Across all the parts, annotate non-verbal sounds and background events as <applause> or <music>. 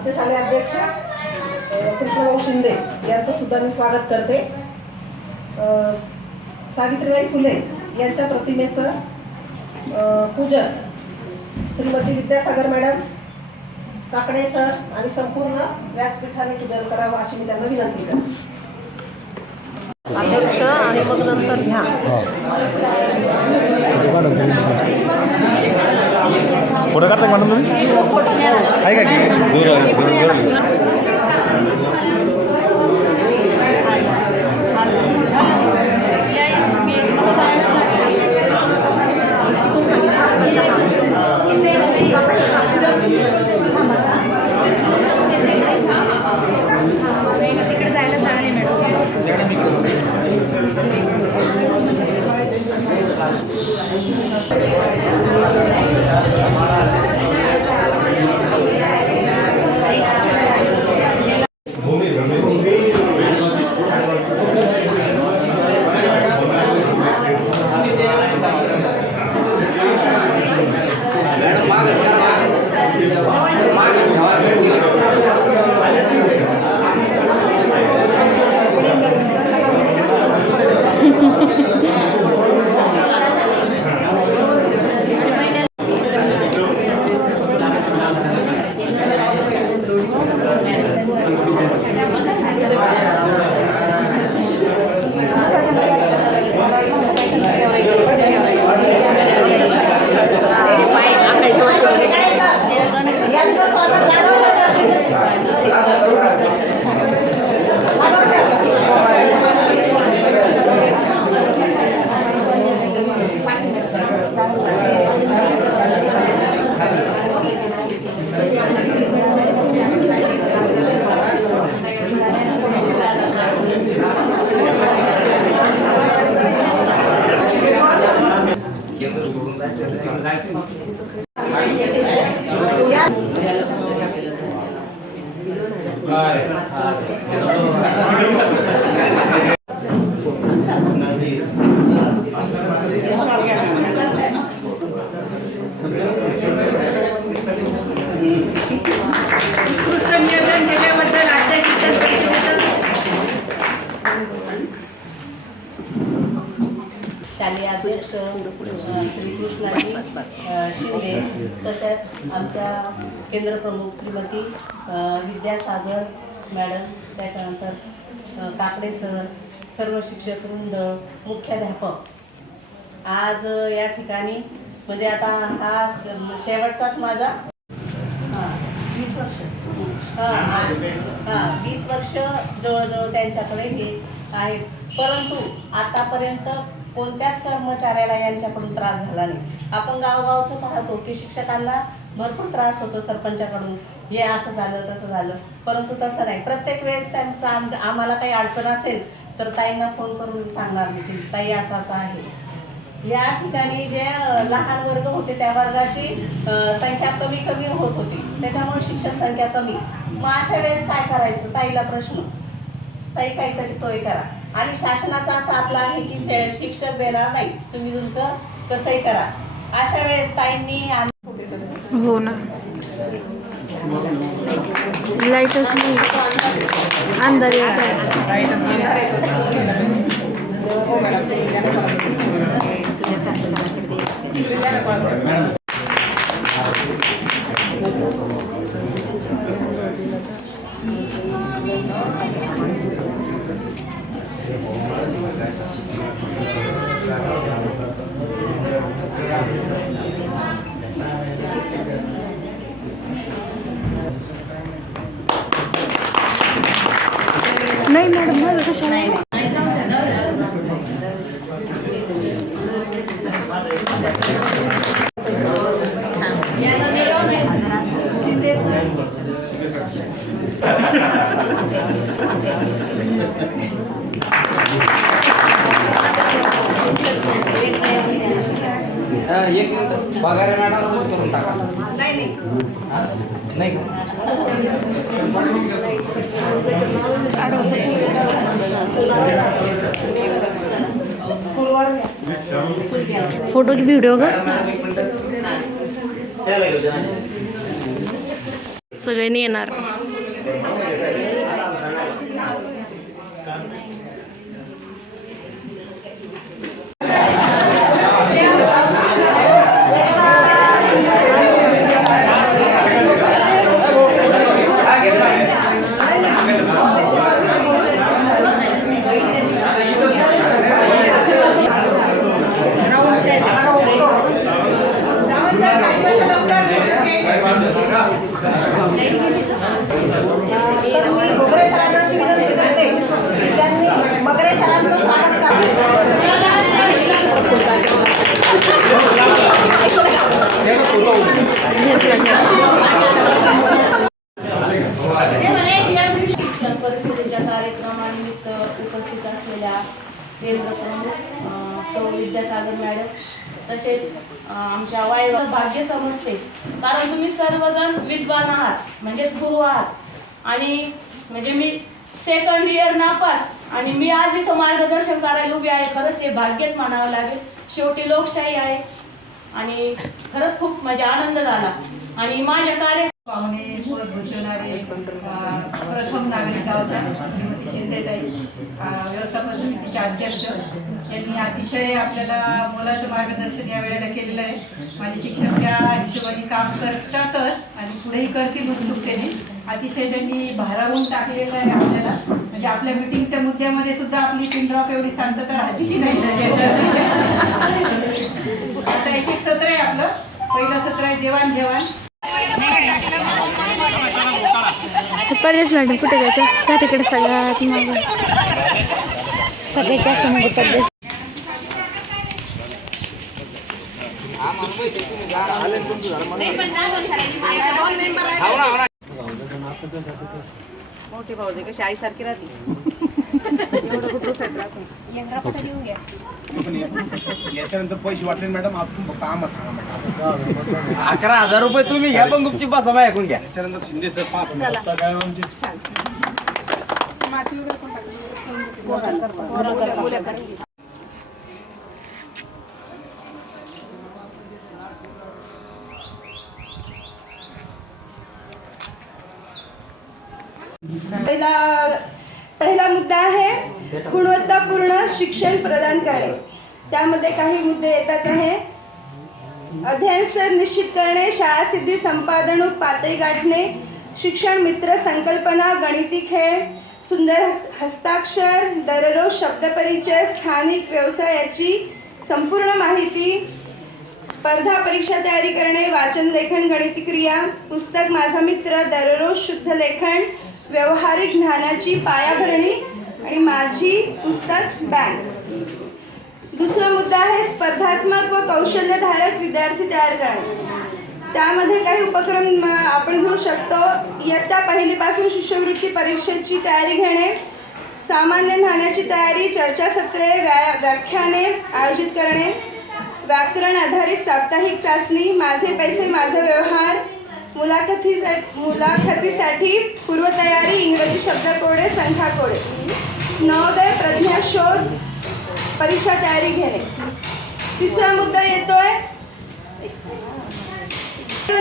आमचे शालेय अध्यक्ष कृष्णभाऊ शिंदे यांचं सुद्धा मी स्वागत करते. सावित्रीबाई फुले यांच्या प्रतिमेचं पूजन श्रीमती विद्यासागर मॅडम काकडे सर आणि संपूर्ण व्यासपीठाने पूजन करावं अशी मी त्यांना विनंती करते. अध्यक्ष आणि मग नंतर घ्या. फोटो काढता का मॅडम तुम्ही आहे का की दूर आली, दूर दूर आली. तिकडे जायला चांगले मॅडम आमच्या केंद्रप्रमुख श्रीमती विद्यासागर मॅडम त्याच्यानंतर काकडे सर सर्व शिक्षक वृंद मुख्याध्यापक. आज या ठिकाणी म्हणजे आता हा शेवटचाच माझा वीस वर्ष. हां हां वीस वर्ष जवळजवळ त्यांच्याकडे हे आहेत. परंतु आतापर्यंत कोणत्याच कर्मचाऱ्याला यांच्याकडून त्रास झाला नाही. आपण गावगावचं पाहतो की शिक्षकांना भरपूर त्रास होतो सरपंचाकडून. हे असं झालं तसं झालं. परंतु तसं नाही. प्रत्येक वेळेस त्यांचा आम- आम्हाला काही अडचण असेल तर ताईंना फोन करून सांगणार मी ताई असं असं आहे. या ठिकाणी जे लहान वर्ग होते त्या वर्गाची संख्या कमी कमी होत होती. त्याच्यामुळे शिक्षक संख्या कमी. मग अशा वेळेस काय करायचं? ताईला प्रश्न. ताई काहीतरी सोय करा. आणि शासनाचा असा आपला आहे की शिक्षक देणार नाही. तुम्ही तुमचं कसंही करा. अशा वेळेस ताईंनी हो ना. लाईटच नाही. अंधार येत आहे. नाही मॅडम माझं कशा नाही पगार मॅडम करून टाका. नाही नाही. नाही का. फोटो की व्हिडिओ का? सगळ्यांनी येणार तर मी घुगरे सरांना विनंती करते की त्यांनी मगरे सरांचं स्वागत करावं शिक्षण परिषदेच्या कार्यक्रमानिमित्त उपस्थित असलेल्या केंद्र प्रमुख सौ विद्यासागर मॅडम तसेच आमच्या वाय भाग्य समजते. कारण तुम्ही सर्वजण विद्वान आहात म्हणजेच गुरु आहात. आणि म्हणजे मी सेकंड इयर नापास आणि मी आज इथं मार्गदर्शन करायला उभी आहे. खरंच हे भाग्यच मानावं लागेल. शेवटी लोकशाही आहे. आणि खरंच खूप म्हणजे आनंद झाला. आणि माझ्या कार्य पाहुणे प्रथम नागरिक शिंदेताई अं, व्यवस्थापन समितीचे अध्यक्ष यांनी अतिशय आपल्याला मुलाचं मार्गदर्शन या वेळेला केलेलं आहे. माझे शिक्षक त्या हिशोबाने काम करतातच आणि पुढेही करतील उत्सुकतेने. अतिशय त्यांनी भारावून टाकलेलं आहे आपल्याला. म्हणजे आपल्या मिटिंगच्या मुद्द्यामध्ये सुद्धा आपली पिन ड्रॉप एवढी शांतता राहते की नाही? <laughs> आता एक एक सत्र आहे आपलं. पहिलं सत्र आहे देवाणघेवाण. परदेश मॅडम कुठे जायचं? त्या तिकडे सगळ्यात मग. सगळ्यात जास्त म्हणजे परदेश. मोठी भाऊजी कशी आईसारखी राहते? याच्यानंतर पैसे वाटले मॅडम आपण आम्हाला सांगा मॅडम. अकरा हजार रुपये तुम्ही घ्या पण गुपची बसा बाय ऐकून घ्या. त्याच्यानंतर शिंदे सर पाच पहिला पहिला मुद्दा आहे गुणवत्तापूर्ण शिक्षण प्रदान करणे. त्यामध्ये काही मुद्दे येतात आहे. अध्ययन स्तर निश्चित करणे शाळा सिद्धी संपादनूक पातळी गाठणे शिक्षण मित्र संकल्पना गणिती खेळ सुंदर हस्ताक्षर दररोज शब्दपरिचय स्थानिक व्यवसायाची संपूर्ण माहिती स्पर्धा परीक्षा तयारी करणे वाचन लेखन गणिती क्रिया पुस्तक माझा मित्र दररोज शुद्ध लेखन व्यवहारिक ज्ञानाची पायाभरणी आणि माझी पुस्तक बँक दुसरा मुद्दा आहे स्पर्धात्मक व कौशल्यधारक विद्यार्थी तयार करणे. त्यामध्ये काही उपक्रम आपण घेऊ शकतो. इयत्ता पहिलीपासून शिष्यवृत्ती परीक्षेची तयारी घेणे सामान्य ज्ञानाची तयारी चर्चासत्रे व्या व्याख्याने आयोजित करणे व्याकरण आधारित साप्ताहिक चाचणी माझे पैसे माझा व्यवहार मुलाखतीसाठी मुलाखतीसाठी पूर्वतयारी इंग्रजी शब्दकोडे संख्याकोडे. नवोदय प्रज्ञाशोध परीक्षा तयारी घेणे. तिसरा मुद्दा येतोय.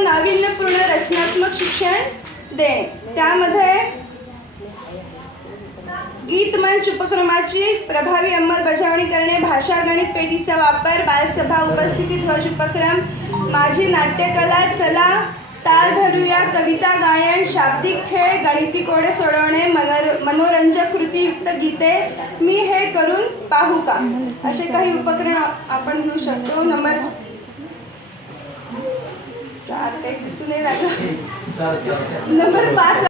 नाविन्यपूर्ण रचनात्मक शिक्षण देणे. त्यामध्ये गीतमंच उपक्रमाची प्रभावी अंमलबजावणी करणे भाषा गणित पेटीचा वापर बालसभा उपस्थिती ध्वज उपक्रम माझी नाट्यकला चला ताल धरूया कविता गायन शाब्दिक खेळ गणिती कोडे सोडवणे मनोर मनोरंजक कृतीयुक्त गीते मी हे करून पाहू का? असे काही उपक्रम आप- आपण घेऊ शकतो. नंबर नंबर पाच